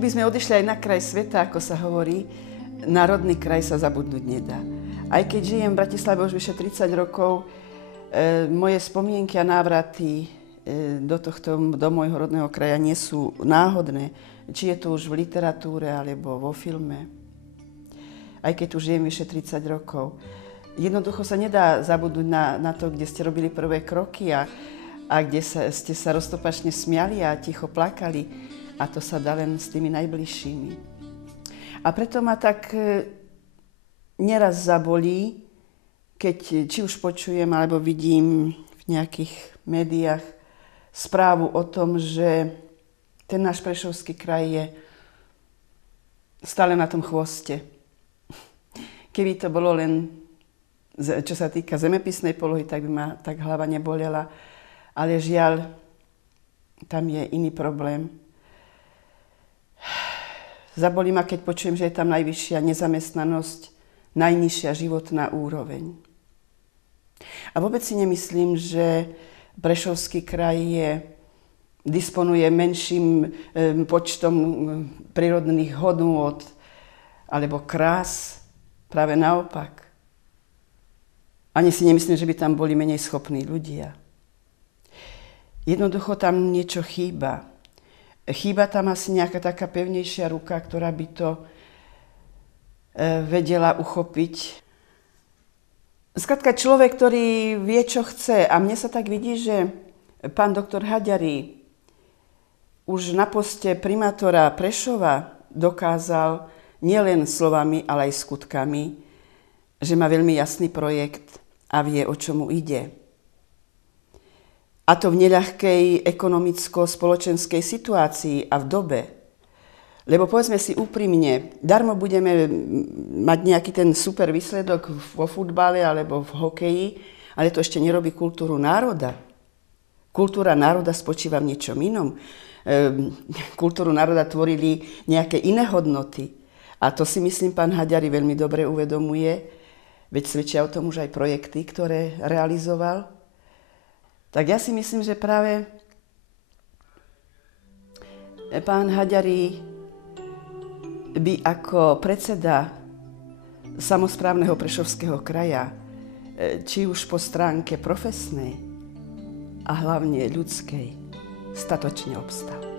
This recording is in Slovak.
by sme odišli aj na kraj sveta, ako sa hovorí, na rodný kraj sa zabudnúť nedá. Aj keď žijem v Bratislave už vyše 30 rokov, moje spomienky a návraty do môjho rodného kraja nie sú náhodné. Či je to už v literatúre, alebo vo filme. Aj keď už žijem vyše 30 rokov. Jednoducho sa nedá zabudnúť na to, kde ste robili prvé kroky a kde ste sa roztopačne smiali a ticho plakali. A to sa dá len s tými najbližšími. A preto ma tak neraz zabolí, keď či už počujem alebo vidím v nejakých médiách správu o tom, že ten náš Prešovský kraj je stále na tom chvoste. Keby to bolo len, čo sa týka zemepisnej polohy, tak by ma tak hlava nebolela. Ale žiaľ, tam je iný problém. Zabolí ma, keď počujem, že je tam najvyššia nezamestnanosť, najnižšia životná úroveň. A vôbec si nemyslím, že Prešovský kraj disponuje menším počtom prírodných hodnôt alebo krás. Práve naopak. Ani si nemyslím, že by tam boli menej schopní ľudia. Jednoducho tam niečo chýba. Chýba tam asi nejaká taká pevnejšia ruka, ktorá by to vedela uchopiť. Skrátka človek, ktorý vie, čo chce. A mne sa tak vidí, že pán doktor Haďary už na poste primátora Prešova dokázal nielen slovami, ale aj skutkami, že má veľmi jasný projekt a vie, o čo mu ide. A to v neľahkej ekonomicko-spoločenskej situácii a v dobe. Lebo povedzme si úprimne, darmo budeme mať nejaký ten super výsledok vo futbale alebo v hokeji, ale to ešte nerobí kultúru národa. Kultúra národa spočíva v niečom inom. Kultúru národa tvorili nejaké iné hodnoty. A to si myslím, pán Haďary veľmi dobre uvedomuje, veď svedčia o tom už aj projekty, ktoré realizoval. Tak ja si myslím, že práve pán Haďary by ako predseda samosprávneho Prešovského kraja, či už po stránke profesnej a hlavne ľudskej, statočne obstal.